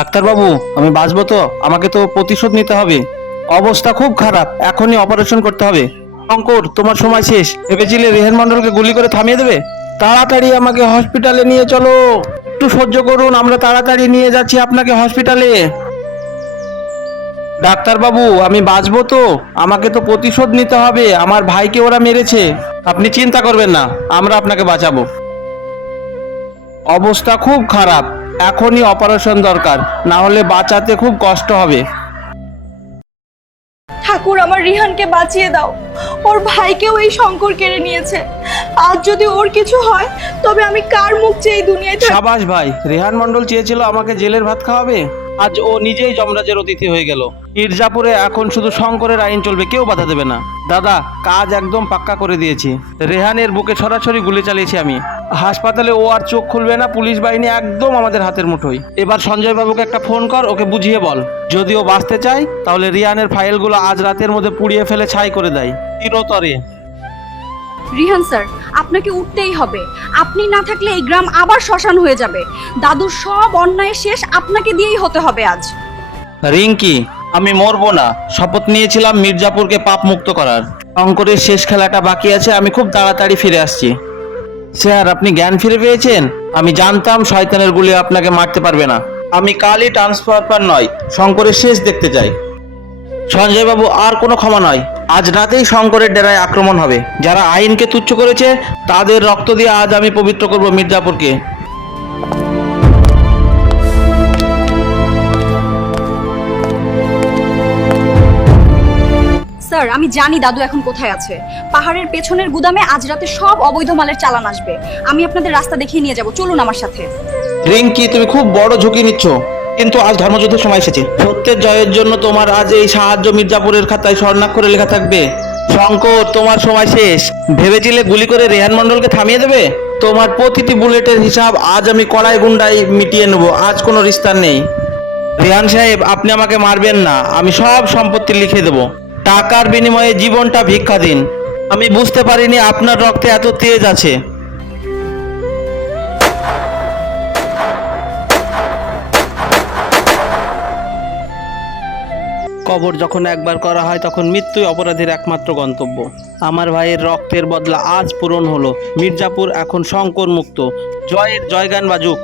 ডাক্তারবাবু, আমি বাঁচবো তো? আমাকে তো প্রতিশোধ নিতে হবে। অবস্থা খুব খারাপ, এখনই অপারেশন করতে হবে। শঙ্কর, তোমার সময় শেষ। ভেবেছিলে রেহান মন্ডলকে গুলি করে থামিয়ে দেবে? তাড়াতাড়ি আমাকে হসপিটালে নিয়ে চলো। একটু সহ্য করুন, আমরা তাড়াতাড়ি নিয়ে যাচ্ছি আপনাকে হসপিটালে। ডাক্তারবাবু, আমি বাঁচবো তো? আমাকে তো প্রতিশোধ নিতে হবে, আমার ভাইকে ওরা মেরেছে। আপনি চিন্তা করবেন না, আমরা আপনাকে বাঁচাবো। অবস্থা খুব খারাপ, এখনই অপারেশন দরকার, না হলে বাঁচাতে খুব কষ্ট হবে। ঠাকুর, আমার রিহানকে বাঁচিয়ে দাও। ওর ভাইকেও এই শঙ্কর কেড়ে নিয়েছে। আজ যদি ওর কিছু হয় তবে আমি কার মুখ চেয়ে এই দুনিয়ায় সাবাস ভাই, রেহান মন্ডল চেয়েছিল আমাকে জেলের ভাত খাওয়াবে, আজ ও নিজেই যমরাজের অতিথি হয়ে গেল। মির্জাপুরে এখন শুধু শঙ্করের আইন চলবে, কেউ বাধা দেবে না। দাদা, কাজ একদম পাক্কা করে দিয়েছি। রেহানের বুকে সরাসরি গুলি চালিয়েছি আমি। হাসপাতালে ও আর চোখ খুলবে না, পুলিশ বাহিনী একদম আমাদের হাতের মুঠোয়। এবার সঞ্জয় বাবুকে একটা ফোন কর, ওকে বুঝিয়ে বল যদি ও বাঁচতে চায় তাহলে রিয়ানের ফাইলগুলো আজ রাতের মধ্যে পুড়িয়ে ফেলে ছাই করে দেয় চিরতরে। রিহান স্যার, আপনাকে উঠতেই হবে। আপনি না থাকলে এই গ্রাম আবার শ্মশান হয়ে যাবে। দাদুর সব অন্যায় শেষ আপনাকে দিয়েই হতে হবে আজ। রিঙ্কি, আমি মরবো না। শপথ নিয়েছিলাম মির্জাপুরকে পাপ মুক্ত করার। শঙ্করের শেষ খেলাটা বাকি আছে, আমি খুব তাড়াতাড়ি ফিরে আসছি। স্যার, আপনি জ্ঞান ফিরে পেয়েছেন? আমি জানতাম শয়তানের গুলি আপনাকে মারতে পারবে না। আমি কালই ট্রান্সফার নয়, শঙ্করের শেষ দেখতে চাই। সঞ্জয় বাবু, আর কোনো ক্ষমা নয়। আজ রাতেই শঙ্করের ডেরায় আক্রমণ হবে। যারা আইনকে তুচ্ছ করেছে তাদের রক্ত দিয়ে আজ আমি পবিত্র করব মির্জাপুরকে। স্যার, আমি জানি দাদু এখন কোথায় আছে। পাহাড়ের পেছনের গুদামে আজ রাতে সব অবৈধ মালের চালান আসবে। আমি আপনাদের রাস্তা দেখিয়ে নিয়ে যাব, চলুন আমার সাথে। রিঙ্কি, তুমি খুব বড় ঝুঁকি নিচ্ছ, কিন্তু আজ ধর্মযুদ্ধের সময় এসেছে। সত্যের জয়ের জন্য তোমার আজ এই সাহায্য মির্জাপুরের খাতায় স্বর্ণাক্ষরে লেখা থাকবে। শঙ্কর, তোমার সময় শেষ। ভেবেছিলে গুলি করে রেহান মন্ডলকে থামিয়ে দেবে? তোমার প্রতিটি বুলেটের হিসাব আজ আমি কড়াই গুন্ডায় মিটিয়ে নেব। আজ কোনো রিস্তার নেই। রেহান সাহেব, আপনি আমাকে মারবেন না। আমি সব সম্পত্তি লিখে দেব। টাকার বিনিময়ে জীবনটা ভিক্ষা দিন। আমি বুঝতে পারিনি আপনার রক্তে এত তেজ আছে। কবর যখন একবার করা হয় তখন মৃত্যুই অপরাধীর একমাত্র গন্তব্য। আমার ভাইয়ের রক্তের বদলা আজ পূরণ হলো। মির্জাপুর এখন শঙ্কর মুক্ত। জয়ের জয়গান বাজুক।